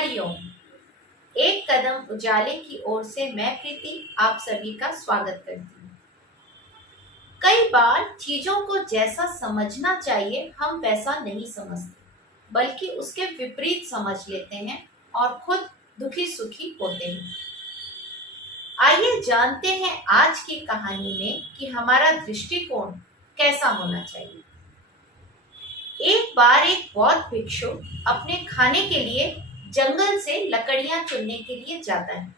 हरिओम। एक कदम उजाले की ओर से मैं प्रीति आप सभी का स्वागत करती हूँ। कई बार चीजों को जैसा समझना चाहिए हम वैसा नहीं समझते, बल्कि उसके विपरीत समझ लेते हैं और खुद दुखी सुखी होते हैं। आइए जानते हैं आज की कहानी में कि हमारा दृष्टिकोण कैसा होना चाहिए। एक बार एक बौद्ध भिक्षु अपने खाने के लिए जंगल से लकड़ियां चुनने के लिए जाता है।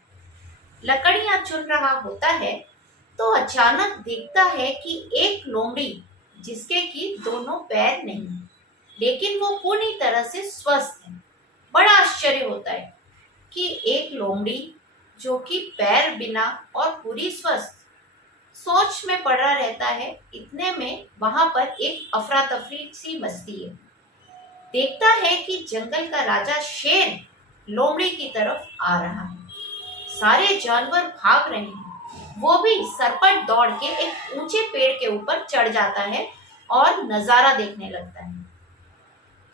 लकड़ियां चुन रहा होता है तो अचानक देखता है कि एक लोमड़ी, जिसके कि दोनों पैर नहीं, लेकिन वो पूरी तरह से स्वस्थ है। बड़ा आश्चर्य होता है कि एक लोमड़ी जो कि पैर बिना और पूरी स्वस्थ, सोच में पड़ा रहता है। इतने में वहां पर एक अफरा तफरी सी मचती है। देखता है कि जंगल का राजा शेर लोमड़ी की तरफ आ रहा है। सारे जानवर भाग रहे हैं। वो भी सरपट दौड़ के एक ऊंचे पेड़ के ऊपर चढ़ जाता है और नजारा देखने लगता है।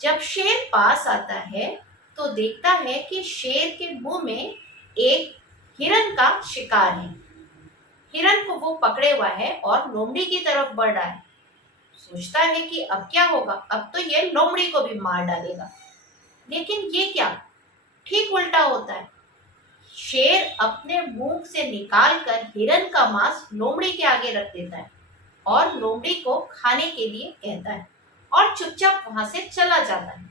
जब शेर पास आता है तो देखता है कि शेर के मुंह में एक हिरन का शिकार है। हिरन को वो पकड़े हुआ है और लोमड़ी की तरफ बढ़ रहा है। सोचता है कि अब क्या होगा, अब तो ये लोमड़ी को भी मार डालेगा। लेकिन ये क्या, ठीक उल्टा होता है। शेर अपने मुंह से निकालकर हिरन का मांस लोमड़ी के आगे रख देता है और लोमड़ी को खाने के लिए कहता है और चुपचाप वहां से चला जाता है।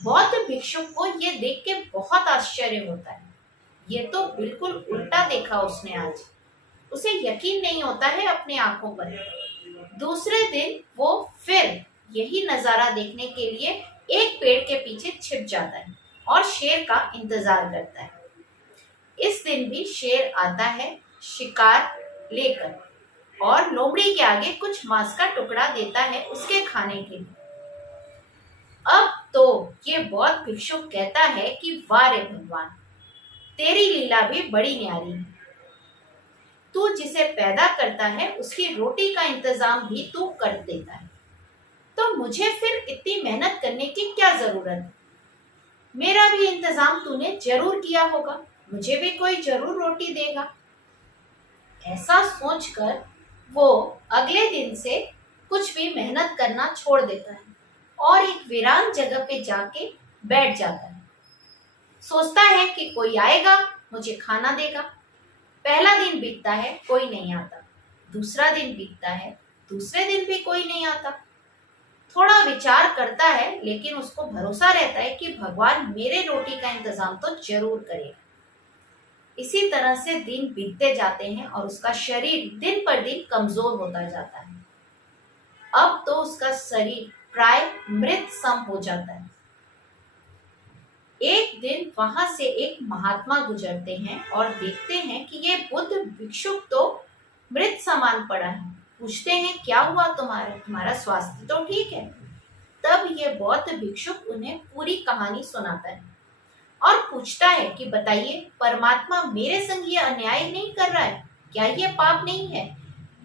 बौद्ध भिक्षु को ये देख के बहुत आश्चर्य होता है। ये तो बिल्कुल उल्टा देखा उसने आज। उसे यकीन नहीं होता है अपनी आंखों पर। दूसरे दिन वो फिर यही नजारा देखने के लिए एक पेड़ के पीछे छिप जाता है और शेर का इंतजार करता है। इस दिन भी शेर आता है शिकार लेकर और लोमड़ी के आगे कुछ मांस का टुकड़ा देता है उसके खाने के लिए। अब तो ये बौद्ध भिक्षु कहता है कि वाह रे भगवान, तेरी लीला भी बड़ी न्यारी है। तू जिसे पैदा करता है उसकी रोटी का इंतजाम भी तू कर देता है, तो मुझे फिर इतनी मेहनत करने की क्या जरूरत है। मेरा भी इंतजाम तूने जरूर किया होगा, मुझे भी कोई जरूर रोटी देगा। ऐसा सोचकर वो अगले दिन से कुछ भी मेहनत करना छोड़ देता है और एक वीरान जगह पे जाके बैठ जाता है। सोचता है कि कोई आएगा मुझे खाना देगा। पहला दिन बीतता है, कोई नहीं आता। दूसरा दिन बीतता है, दूसरे दिन भी कोई नहीं आता। थोड़ा विचार करता है, लेकिन उसको भरोसा रहता है कि भगवान मेरे रोटी का इंतजाम तो जरूर करेगा। इसी तरह से दिन बीतते जाते हैं और उसका शरीर दिन पर दिन कमजोर होता जाता है। अब तो उसका शरीर प्राय मृत सम हो जाता है। एक दिन वहां से एक महात्मा गुजरते हैं और देखते हैं कि ये बुद्ध भिक्षुक तो मृत समान पड़ा है। पूछते हैं क्या हुआ तुम्हारा स्वास्थ्य तो ठीक है। तब ये बौद्ध भिक्षुक उन्हें पूरी कहानी सुनाता है और पूछता है कि बताइए, परमात्मा मेरे संग ये अन्याय नहीं कर रहा है, क्या ये पाप नहीं है?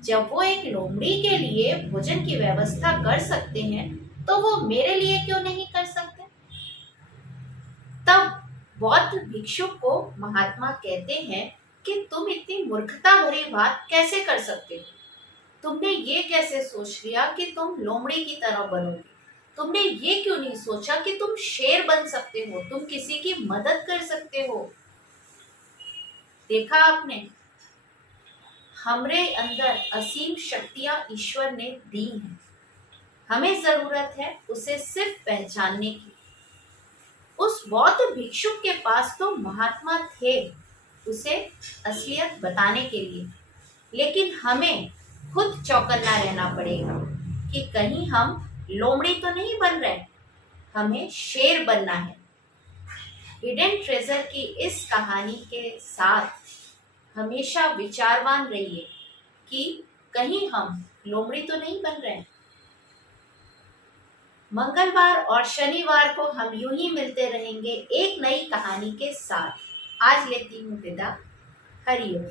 जब वो एक लोमड़ी के लिए भोजन की व्यवस्था कर सकते हैं तो वो मेरे लिए क्यों नहीं कर सकते? तब बौद्ध भिक्षुक को महात्मा कहते हैं कि तुम इतनी मूर्खता भरी बात कैसे कर सकते हो? तुमने ये कैसे सोच लिया कि तुम लोमड़ी की तरह बनोगे? तुमने ये क्यों नहीं सोचा कि तुम शेर बन सकते हो, तुम किसी की मदद कर सकते हो? देखा आपने, हमरे अंदर असीम शक्तियां ईश्वर ने दी हैं। हमें जरूरत है उसे सिर्फ पहचानने की। उस बौद्ध भिक्षुक के पास तो महात्मा थे उसे असलियत बताने के लिए, लेकिन हमें खुद चौकन्ना रहना पड़ेगा कि कहीं हम लोमड़ी तो नहीं बन रहे, हमें शेर बनना है। हिडन ट्रेजर की इस कहानी के साथ हमेशा विचारवान रहिए कि कहीं हम लोमड़ी तो नहीं बन रहे। मंगलवार और शनिवार को हम यूं ही मिलते रहेंगे एक नई कहानी के साथ। आज लेती हूँ विदा। हरिओम।